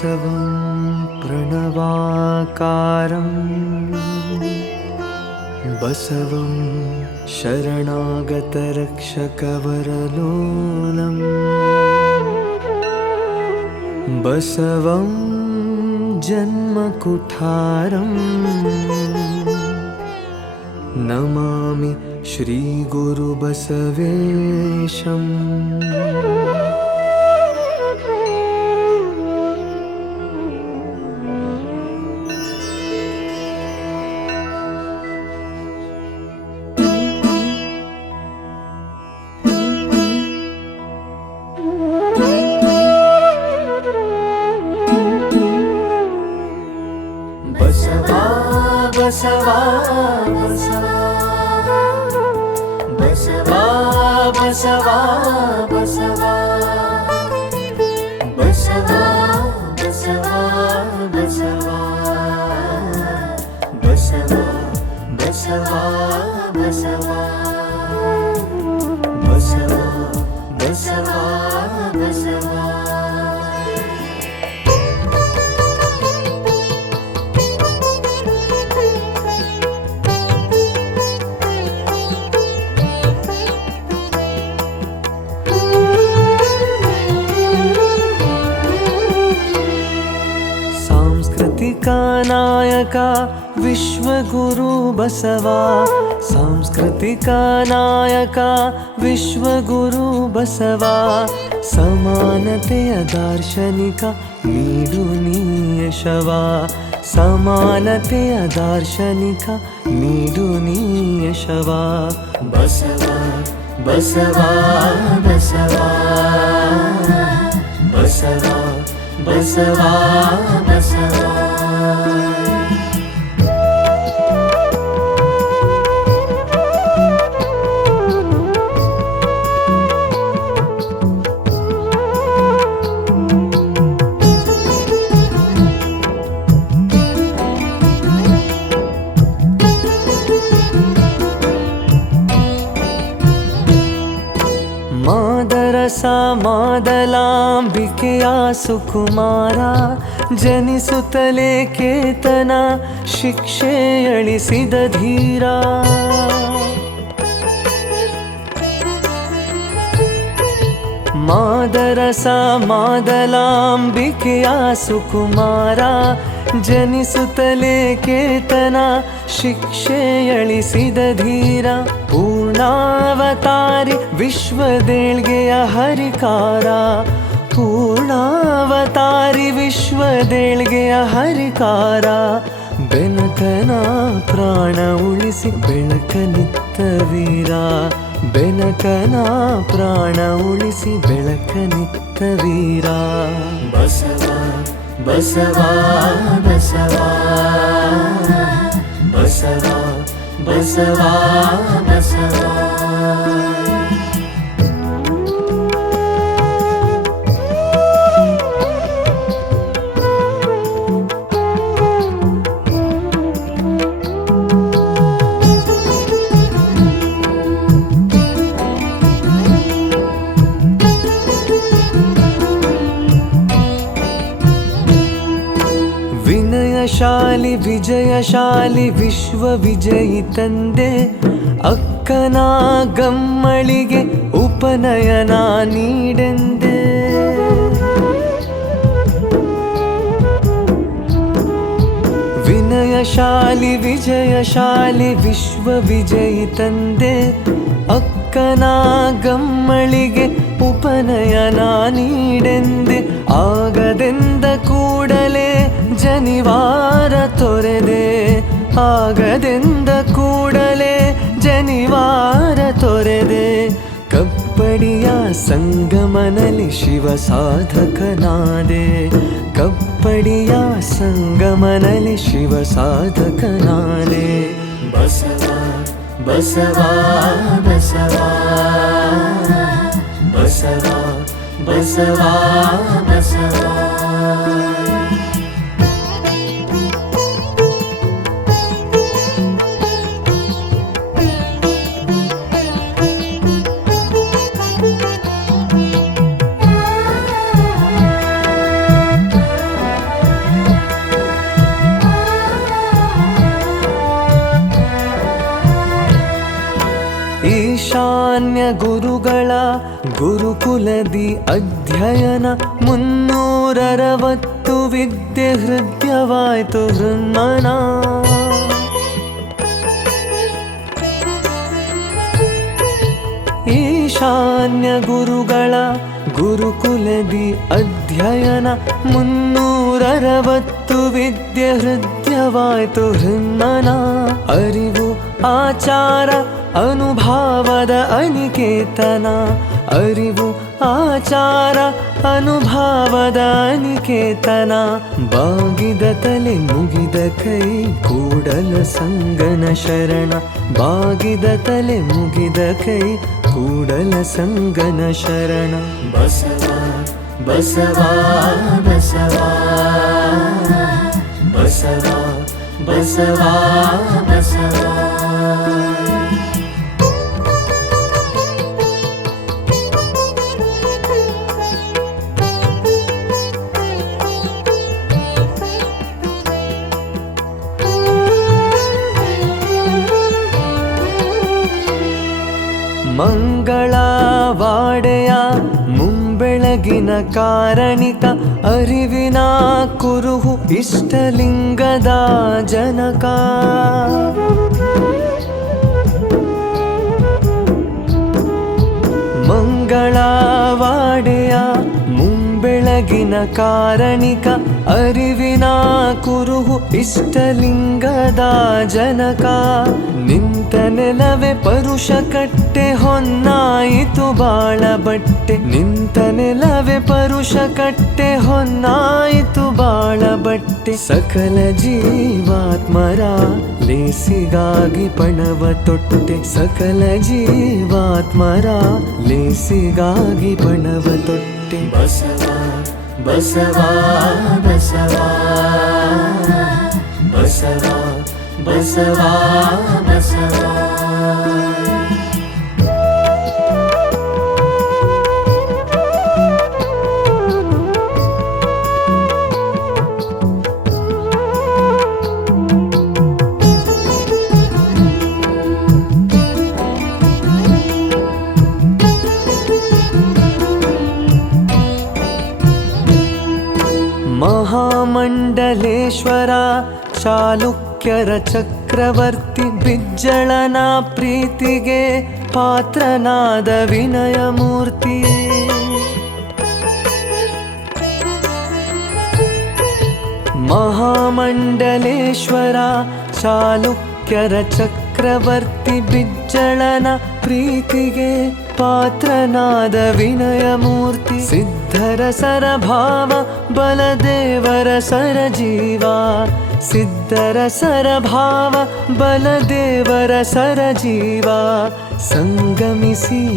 बसवं प्रणवाकारम् बसवं शरणागतरक्षकवरलोलम् बसवं जन्मकुठारम् नमामि श्रीगुरुबसवेशम् का विश्वगुरु बसवा, सांस्कृतिका नायका विश्वगुरु बसवा समानतेय दार्शनिका नीडुनीय शवा समानतेय दार्शनिका नीडुनीय शवा बसवा बसवा बसवा बसवा बसवा बसवा। ಮಾದರಸ ಮಾದಲಾಂಬಿಕೆಯ ಸುಕುಮಾರ ಜನಿಸುತ್ತಲೇ ಕೇತನ ಶಿಕ್ಷೆ ಅಳಿಸಿದ ಧೀರ. ಮಾದರಸ ಮಾದಲಾಂಬಿಕೆಯ ಸುಕುಮಾರ ಜನಿಸುತ್ತಲೇ ಕೇತನ ಶಿಕ್ಷೆ ಅಳಿಸಿದ ಧೀರ, ಪೂರ್ಣಾವತಾರಿ ವಿಶ್ವದೇಳ್ಗೆಯ ಹರಿಕಾರ. ಪೂರ್ಣಾವತಾರಿ ವಿಶ್ವದೇಳ್ಗೆಯ ಹರಿಕಾರ. ಬೆನಕನ ಪ್ರಾಣ ಉಳಿಸಿ ಬೆಳಕನಿತ್ತ ವೀರ. ಬೆನಕನ ಪ್ರಾಣ ಉಳಿಸಿ ಬೆಳಕನಿತ್ತ ವೀರ. ಬಸವ ಬಸವ ಬಸವ. बसवा बसवा बसवा ವಿನಯಶಾಲಿ ವಿಜಯಶಾಲಿ ವಿಶ್ವ ವಿಜಯಿ ತಂದೆ. ಅಕ್ಕನ ಗಮ್ಮಳಿಗೆ ಉಪನಯನ ನೀಡೆಂದೆ. ವಿನಯಶಾಲಿ, ವಿಜಯಶಾಲಿ ವಿಶ್ವ ವಿಜಯಿ ತಂದೆ. ಅಕ್ಕನ ಗಮ್ಮಳಿಗೆ ಉಪನಯನ ನೀಡೆಂದೆ. ಆಗದೆಂದ ಕೂಡಲೇ ಜನಿವಾರ ತೊರೆದೆ ಆಗದೆಂದ ಕೂಡಲೇ ಜನಿವಾರ ತೊರೆದೆ ಕಪ್ಪಡಿಯ ಸಂಗಮನಲಿ ಶಿವ ಸಾಧಕನಾದೆ ಕಪ್ಪಡಿಯ ಸಂಗಮನಲಿ ಶಿವ ಸಾಧಕನಾದೆ ಬಸವ ಬಸವ ಬಸವ ಬಸವ ಬಸವ ಬಸವ ಈಶಾನ್ಯ ಗುರುಗಳ ಗುರುಕುಲದಿ ಅಧ್ಯಯನ ಮುನ್ನೂರರವತ್ತು ವಿದ್ಯೆ ಹೃದಯವಾಯ್ತು ಹೃನ್ಮನ. ಈಶಾನ್ಯ ಗುರುಗಳ ಗುರುಕುಲದಿ ಅಧ್ಯಯನ ಮುನ್ನೂರರವತ್ತು ವಿದ್ಯೆ ಹೃದಯವಾಯ್ತು ಹೃನ್ಮನ. ಅರಿವು, ಆಚಾರ ಅನುಭಾವದ ಅನಿಕೇತನ ಅರಿವು ಆಚಾರ ಅನುಭಾವದ ಅನಿಕೇತನ ಬಾಗಿದ ತಲೆ ಮುಗಿದ ಕೈ ಕೂಡಲ ಸಂಗನ ಶರಣ ಬಾಗಿದ ತಲೆ ಮುಗಿದ ಕೈ ಕೂಡಲ ಸಂಗನ ಶರಣ ಬಸವ ಬಸವ ಬಸವ ಬಸವ ಬಸವ ಬಸವ ಮಂಗಳವಾಡೆಯ ಮುಂಬೆಳಗಿನ ಕಾರಣಿತ ಅರಿವಿನ ಕುರುಹು ಇಷ್ಟಲಿಂಗದ ಜನಕ. ಮಂಗಳವಾಡೆಯ ಮುಂಬೆಳಗಿನ ಕಾರಣಿಕ ಅರಿವಿನ ಕುರುಹು ಇಷ್ಟಲಿಂಗದ ಜನಕ. ನಿಂತ ನೆಲವೇ ಪರುಷ ಕಟ್ಟೆ ಹೊನ್ನಾಯಿತು ಬಾಳ ಬಟ್ಟೆ. ನಿಂತ ನೆಲವೇ ಪರುಷ ಕಟ್ಟೆ ಹೊನ್ನಾಯಿತು ಬಾಳ ಬಟ್ಟೆ. ಸಕಲ ಜೀವಾತ್ಮರ ಲೇಸಿಗಾಗಿ ಪಣವ ತೊಟ್ಟೆ. ಸಕಲ ಜೀವಾತ್ಮರ ಲೇಸಿಗಾಗಿ ಪಣವ ತೊಟ್ಟೆ. ಬಸವ ಬಸವ ಬಸವ ಬಸವ ಬಸವ ಬಸವ ಮಹಾಮಂಡಲೇಶ್ವರ ಚಾಲುಕ್ಯರ ಚಕ್ರವರ್ತಿ ಬಿಜ್ಜಳನ ಪ್ರೀತಿಗೆ ಪಾತ್ರನಾದ ವಿನಯ ಮೂರ್ತಿ ಮಹಾಮಂಡಲೇಶ್ವರ ಚಾಲುಕ್ಯರ ಚಕ್ರವರ್ತಿ ಬಿಜ್ಜಳನ ಪ್ರೀತಿಗೆ ಪಾತ್ರನಾದ ವಿನಯ ಮೂರ್ತಿ. सिद्धर सरभाव बलदेवर सरजीवा सिद्धर सरभाव बलदेवर सरजीवा सङ्गमसिज्जलन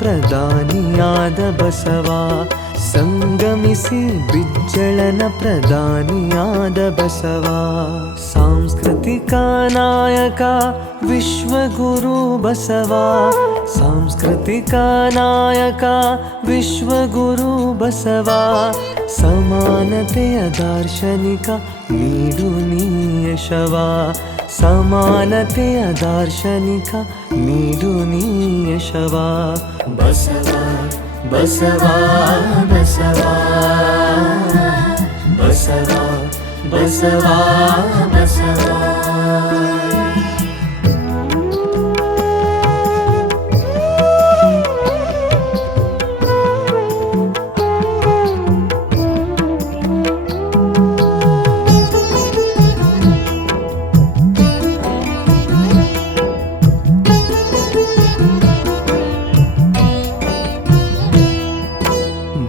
प्रधान्याद बसवा सङ्गमिसि विज्जलन प्रदानियाद बसवा सांस्कृतिकनायका विश्वगुरु बसवा। सांस्कृतिकनायका विश्वगुरु बसवा। समानते दार्शनिका मीडुनीयशवा। समानते दार्शनिका मीडुनीयशवा। बसवा बसवा बसवा। बसवा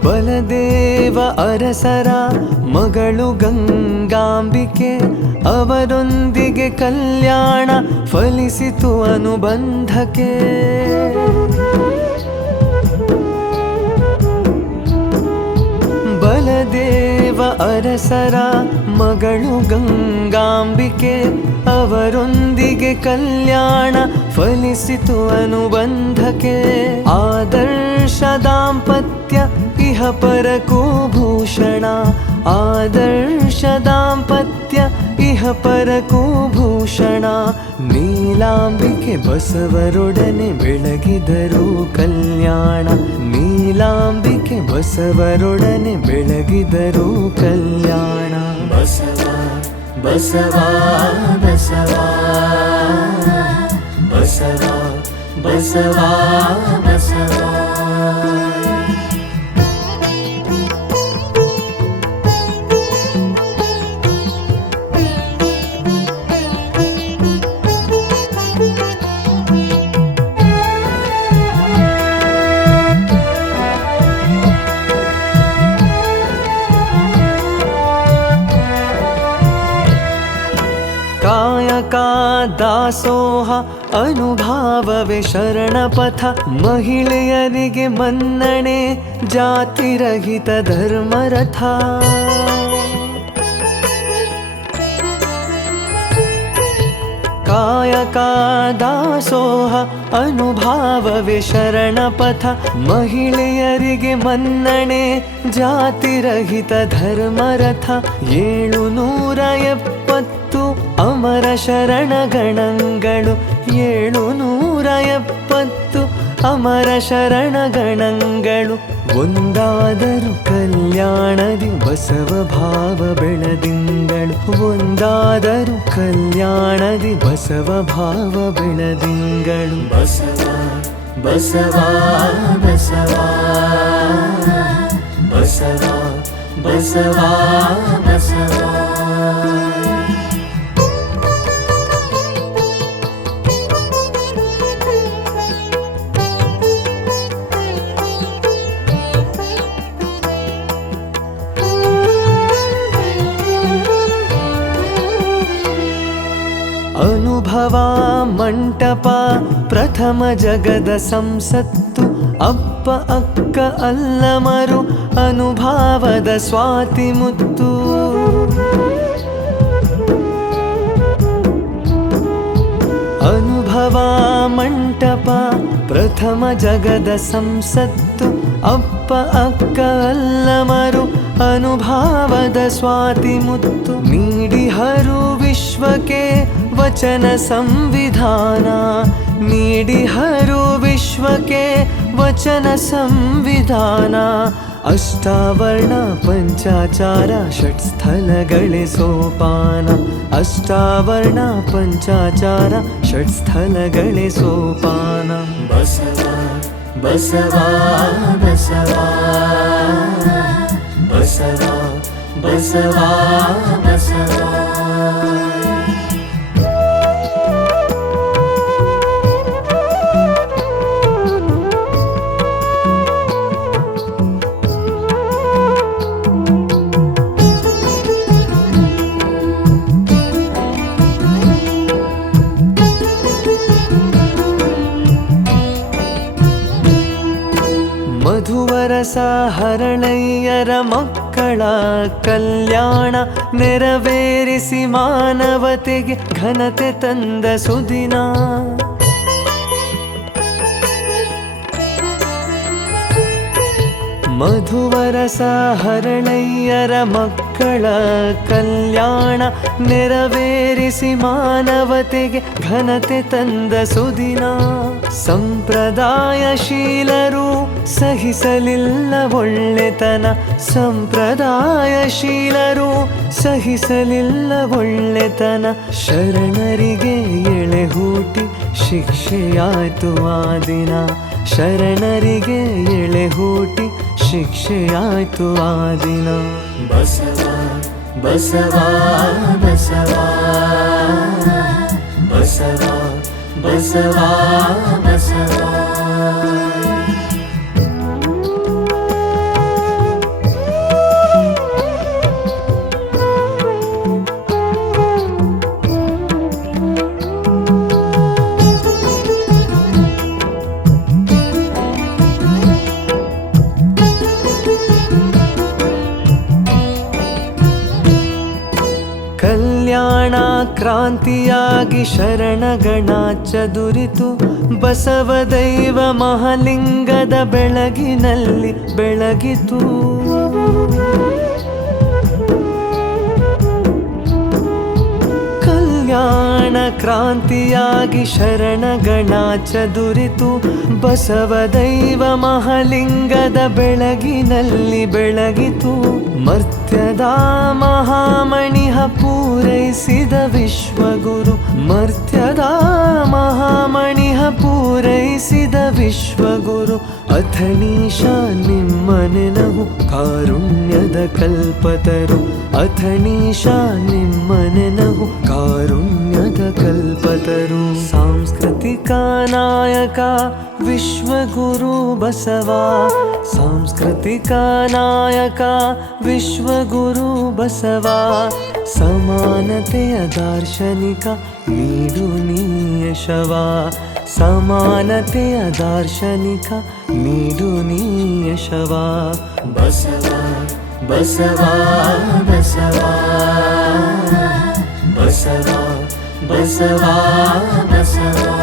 बलदेव अरसरा ಮಗಳು ಗಂಗಾಂಬಿಕೆ ಅವರೊಂದಿಗೆ ಕಲ್ಯಾಣ ಫಲಿಸಿತು ಅನುಬಂಧಕ್ಕೆ. ಬಲದೇವ ಅರಸರ ಮಗಳು ಗಂಗಾಂಬಿಕೆ ಅವರೊಂದಿಗೆ ಕಲ್ಯಾಣ ಫಲಿಸಿತು ಅನುಬಂಧಕ್ಕೆ. ಆದರ್ಶ ದಾಂಪತ್ಯ ಇಹ ಪರಕೋ ಭೂಷಣ ಆದರ್ಶ ದಾಂಪತ್ಯ ಇಹ ಇಹ ಪರಕೂ ಭೂಷಣ ನೀಲಾಂಬಿಕೆ ಬಸವರೊಡನೆ ಬೆಳಗಿದರು ಕಲ್ಯಾಣ ನೀಲಾಂಬಿಕೆ ಬಸವರೊಡನೆ ಬೆಳಗಿದರು ಕಲ್ಯಾಣ ಬಸವ ಬಸವ ಬಸವ ಬಸವ ಬಸವ ಬಸವ ದಾಸೋಹ ಅನುಭಾವವೇ ಶರಣಪಥ ಮಹಿಳೆಯರಿಗೆ ಮನ್ನಣೆ ಜಾತಿರಹಿತ ಧರ್ಮರಥ. ಕಾಯಕ ದಾಸೋಹ ಅನುಭಾವವೇ ಶರಣಪಥ ಮಹಿಳೆಯರಿಗೆ ಮನ್ನಣೆ ಜಾತಿರಹಿತ ಧರ್ಮರಥ. ಏಳು ನೂರ ಎಪ್ಪತ್ತು ಅಮರ ಶರಣಗಣಗಳು ಏಳು ನೂರ ಎಪ್ಪತ್ತು ಅಮರ ಶರಣಗಣಗಳು ಒಂದಾದರು ಕಲ್ಯಾಣದಿ ಬಸವ ಭಾವ ಬೆಳದಿಂಗಳು. ಒಂದಾದರು ಕಲ್ಯಾಣದಿ ಬಸವ ಭಾವ ಬೆಳದಿಂಗಳು. ಬಸವ ಬಸವ ಬಸವ ಬಸವ ಬಸವ ಬಸವ. ಅನುಭವ ಮಂಟಪ ಪ್ರಥಮ ಜಗದ ಸಂಸತ್ತು. ಅಪ್ಪ, ಅಕ್ಕ, ಅಲ್ಲಮರು, ಅನುಭಾವದ ಸ್ವಾತಿ ಮುತ್ತು. ಅನುಭವ ಮಂಟಪ ಪ್ರಥಮ ಜಗದ ಸಂಸತ್ತು. ಅಪ್ಪ, ಅಕ್ಕ, ಅಲ್ಲಮರು, ಅನುಭಾವದ ಸ್ವಾತಿ ಮುತ್ತು. ನೀಡಿಹರು ವಿಶ್ವಕ್ಕೆ वचन संविधान नीडिहर विश्व के वचन संविधान। अष्टावर्ण पञ्चाचार षट्स्थलगळे सोपान। अष्टावर्ण पञ्चाचार षट्स्थलगळे सोपान। बसवा बसवा बसवा बसवा बसवा। ಹರಳಯ್ಯರ ಮಕ್ಕಳ ಕಲ್ಯಾಣ ನೆರವೇರಿಸಿ ಮಾನವತೆಗೆ ಘನತೆ ತಂದ ಸುದಿನ. ಮಧುವರಸ ಹರಳಯ್ಯರ ಮಕ್ಕಳ ಕಲ್ಯಾಣ ನೆರವೇರಿಸಿ ಮಾನವತೆಗೆ ಘನತೆ ತಂದ ಸುದಿನ. ಸಂಪ್ರದಾಯಶೀಲರು ಸಹಿಸಲಿಲ್ಲ ಒಳ್ಳೆತನ ಸಂಪ್ರದಾಯಶೀಲರು. ಸಹಿಸಲಿಲ್ಲ ಒಳ್ಳೆತನ ಶರಣರಿಗೆ ಎಳೆ ಹೂಟಿ ಶಿಕ್ಷೆಯಾಯ್ತು ಆ ದಿನ. ಶರಣರಿಗೆ ಎಳೆ ಹೂಟಿ ಶಿಕ್ಷೆಯಾಯ್ತು ಆ ದಿನ. ಬಸವ ಬಸವ ಬಸವ ಬಸವ ಬಸವ ಬಸವ. ಕ್ರಾಂತಿಯಾಗಿ ಶರಣಗಣ ಚದುರಿತು ಬಸವ ದೈವ ಮಹಾಲಿಂಗದ ಬೆಳಗಿನಲ್ಲಿ ಬೆಳಗಿತು. ಕಲ್ಯಾಣ ಕ್ರಾಂತಿಯಾಗಿ ಶರಣಗಣ ದುರಿತು. ಬಸವ ದೈವ ಮಹಾಲಿಂಗದ ಬೆಳಗಿನಲ್ಲಿ ಬೆಳಗಿತು. ಮರ್ತ್ಯದ ಮಹಾಮಣಿಹ ಪೂರೈಸಿದ ವಿಶ್ವಗುರು. ಮರ್ತ್ಯದ ಮಹಾಮಣಿಹ ಪೂರೈಸಿದ ವಿಶ್ವಗುರು. अथणी शानिम् मनन हुक्कारुण्यद कल्पतरु। अथणी शानिं मननः हुक्कारुण्यद कल्पतरु। सांस्कृतिकानायक विश्वगुरु बसवा। सांस्कृतिकानायका विश्वगुरु बसवा। समानतया दार्शनिक नीडु समानतेय दार्शनिका नीडुनीयशवा बसवा बसवा बसवा बसवा बसवा बसवा